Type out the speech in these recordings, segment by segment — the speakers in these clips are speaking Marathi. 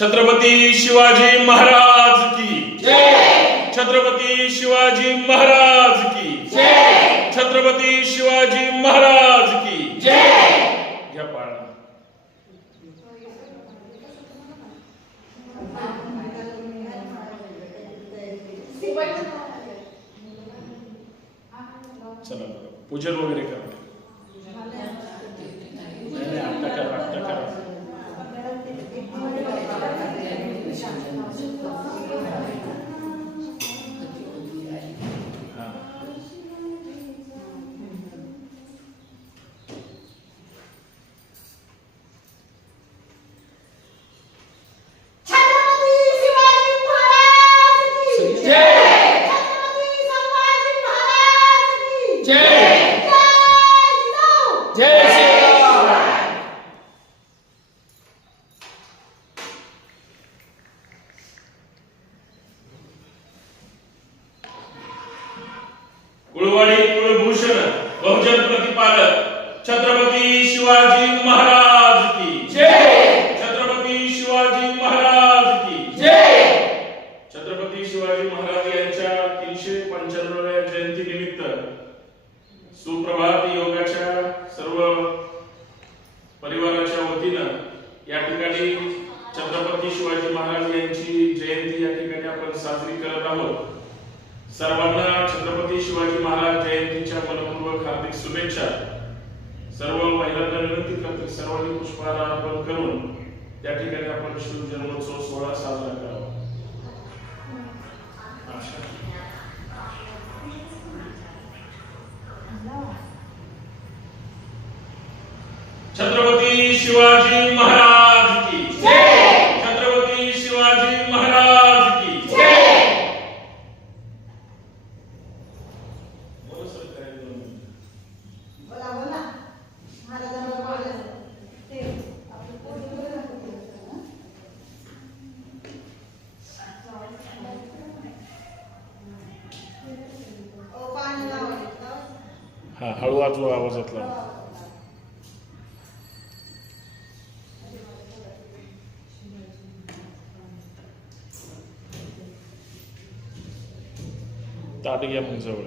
छत्रपती शिवाजी महाराज की. छत्रपती शिवाजी महाराज की. छत्रपती शिवाजी महाराज की. घ्या पाळणा. चला. पूजन वगैरे करा नाही, नाही, आत्ता करा आत्ता करा हा. छत्रपती शिवाजी महाराज की जय छत्रपती संभाजी महाराज की जय जिजाऊ जय श्रीराम कुळवाडी कुलभूषण बहुजन प्रतिपादक छत्रपती शिवाजी महाराज की. जय! छत्रपती शिवाजी महाराज की. जय! छत्रपती शिवाजी महाराज यांच्या तीनशे पंच्याण्णव्या जयंती निमित्त सुप्रभात योगाच्या सर्व परिवाराच्या वतीनं या ठिकाणी छत्रपती शिवाजी महाराज यांची जयंती या ठिकाणी आपण साजरी करत आहोत. सर्वांना छत्रपती शिवाजी महाराज जयंतीच्या मनपूर्वक हार्दिक शुभेच्छा. सर्व महिलांना विनंती करते सर्वांनी पुष्पहार अर्पण करून त्या ठिकाणी आपण शिव जन्मोत्सव सोहळा साजरा करावा. छत्रपती शिवाजी महाराज की जय छत्रपती शिवाजी महाराज की जय बोला सर, काय दोन मिनिटं. बोला बोला महाराजांवर बोलायचं ते आपलं पोट वगैरे दाखवते. ओ पाणी लावायचं हा हळू वाजवा आवाजातला ताट घ्या मग जवळ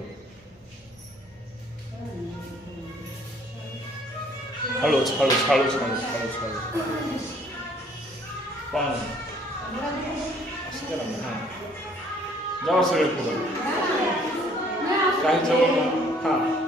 हळूच हळूच हळूच हळूच हळूच हळूच पण असं करा ना हां जावा सगळे पुढं काही जवळ हां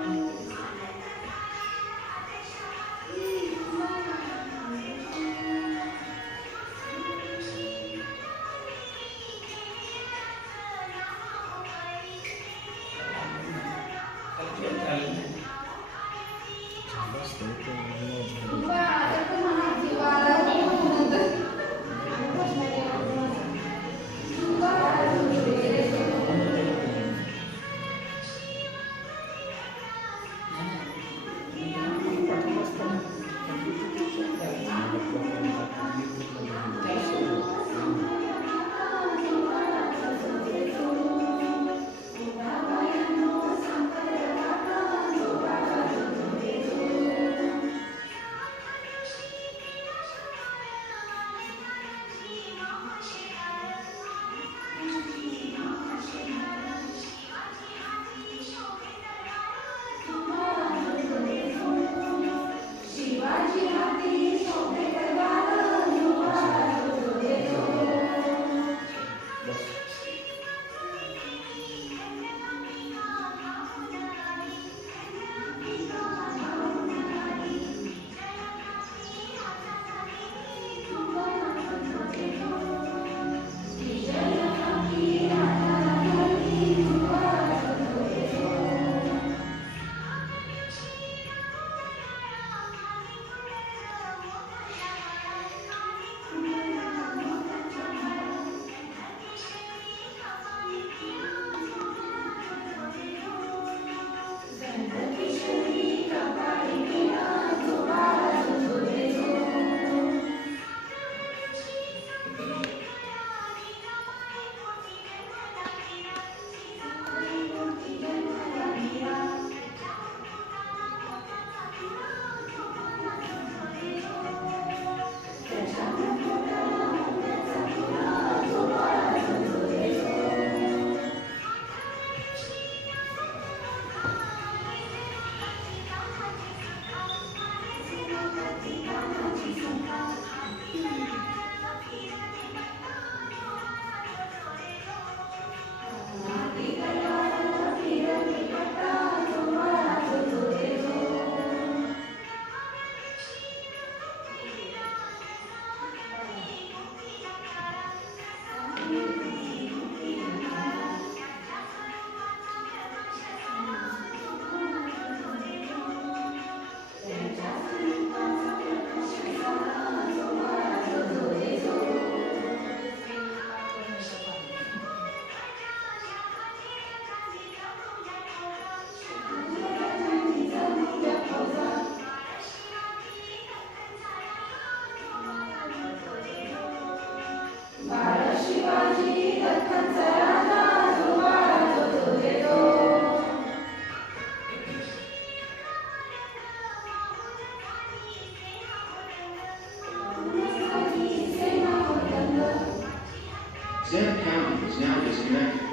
Zeb County is now disconnected.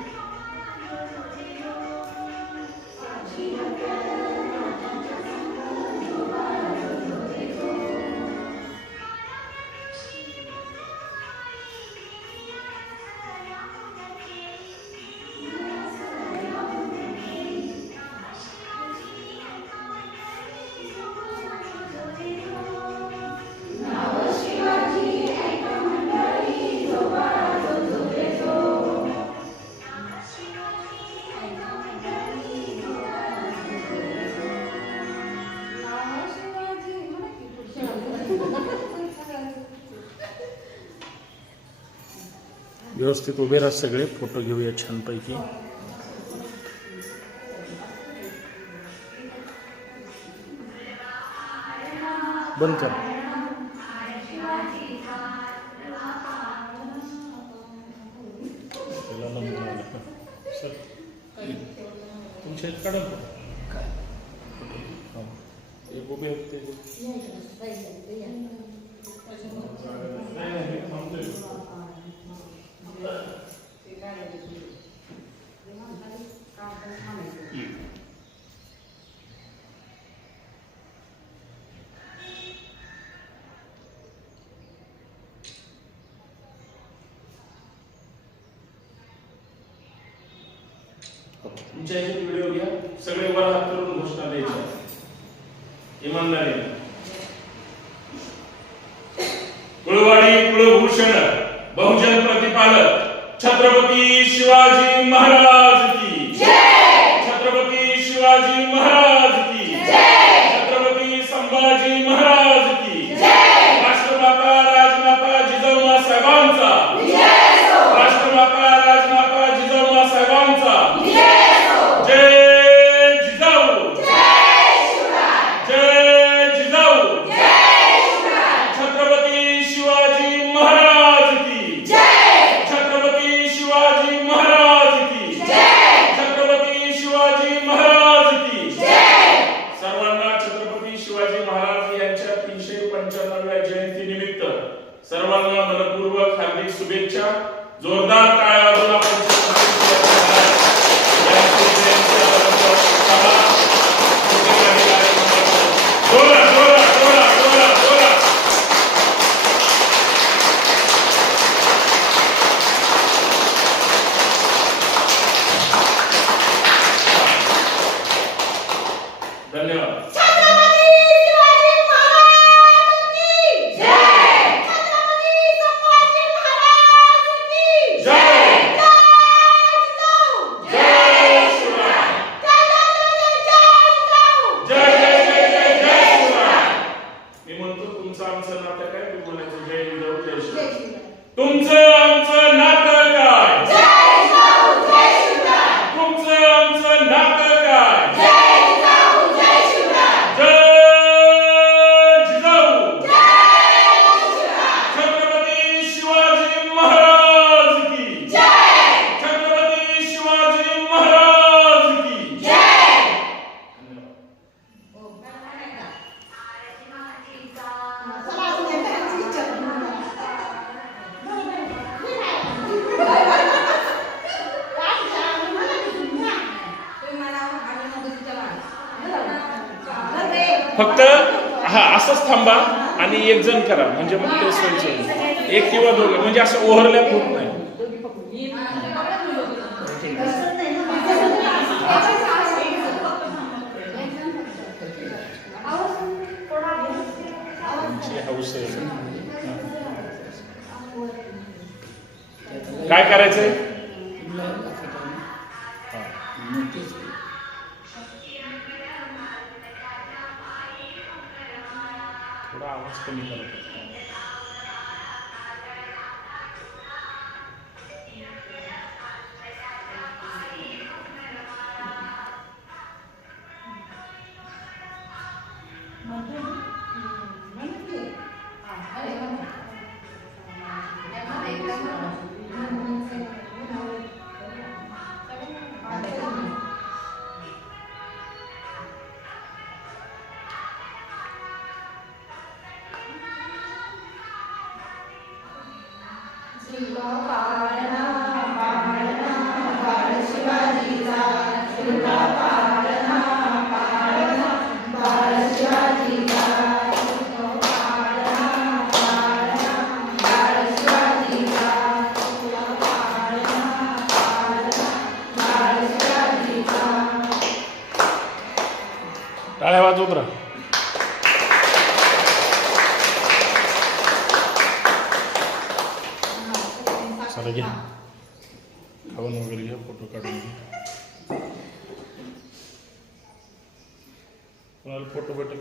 व्यवस्थित उभे राहा सगळे. फोटो घेऊया छानपैकी. बंद कर. तुमच्या काढून व्हिडिओ घ्या. सगळे वर हात करून घोषणा द्यायच्या. इमानदारी. कुळवाडी कुळभूषण बहुजन प्रतिपालक छत्रपती शिवाजी महाराज. ओव्हरलॅप होत नाही. काय करायचंय?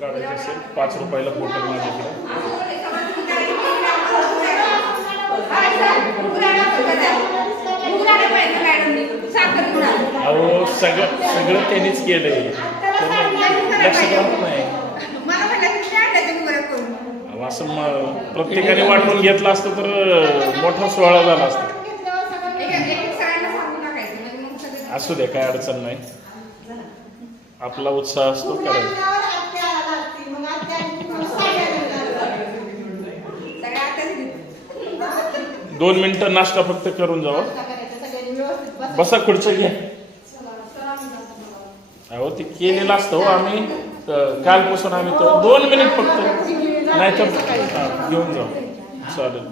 काढायची असेल पाच रुपयाला पोटल माझ्याकडे अहो सगळं सगळं त्यांनीच केलंय. त्यांनी राहत नाही. अहो, असं मग प्रत्येकाने वाटून घेतलं असतं तर मोठा सोहळा झाला असता. असू दे काय अडचण नाही. आपला उत्साह असतो करायचा. दोन मिनिटं नाश्ता फक्त करून जावा. बसा खुर्च्या घ्या. अहो ते केलेलं असतं हो आम्ही कालपासून आम्ही तर दोन मिनिट फक्त. नाही तर घेऊन जाऊ. चालेल.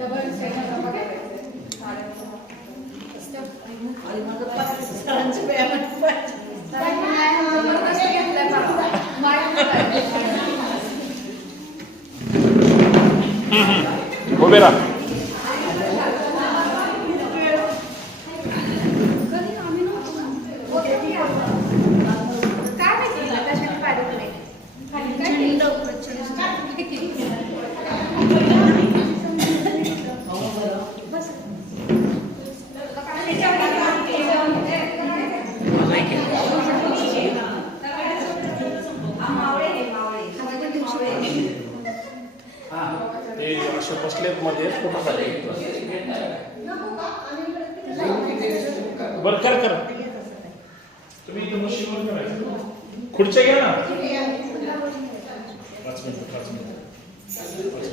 उभे राहा. ते असे बसलेत मध्ये फोटो काढले बरं कर कर. तुम्ही इथं मशीनवर करायचं. खुर्च्या घ्या ना. पाच मिनिट पाच मिनिट.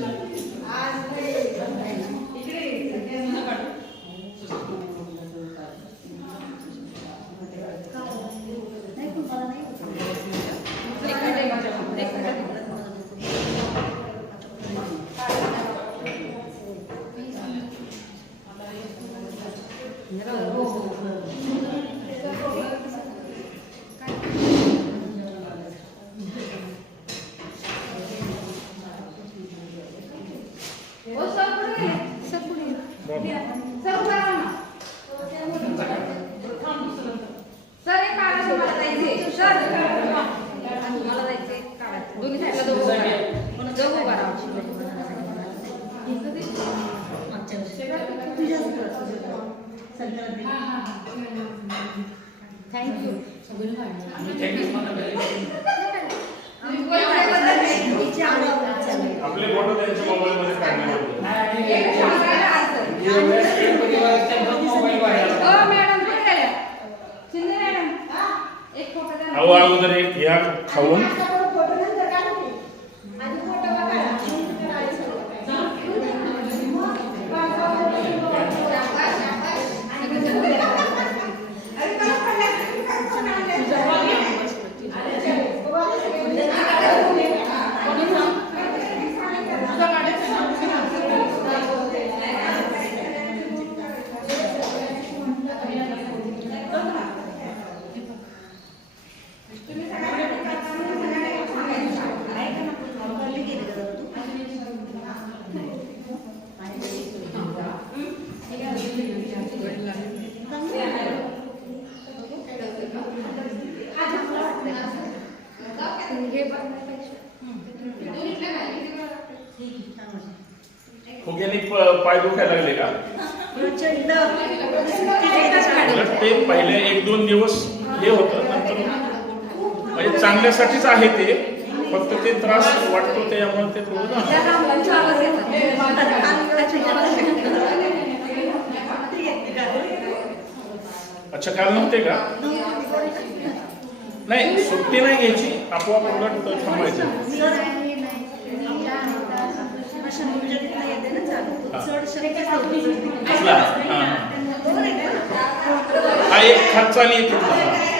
थँक्यू आपले फोटो त्यांच्या मोबाईल मध्ये काढले अहो अगोदर एक घ्या खाऊन. पाय दुखायला लागले का? ते पहिले एक दोन दिवस हे होतं नंतर म्हणजे चांगल्यासाठीच आहे ते फक्त ते त्रास वाटतो त्यामुळे ते थोडं अच्छा काल नव्हते का? नाही सुट्टी नाही घ्यायची आपोआप उलट थांबायचं. कसला हा. हा. एक खर्चाने येते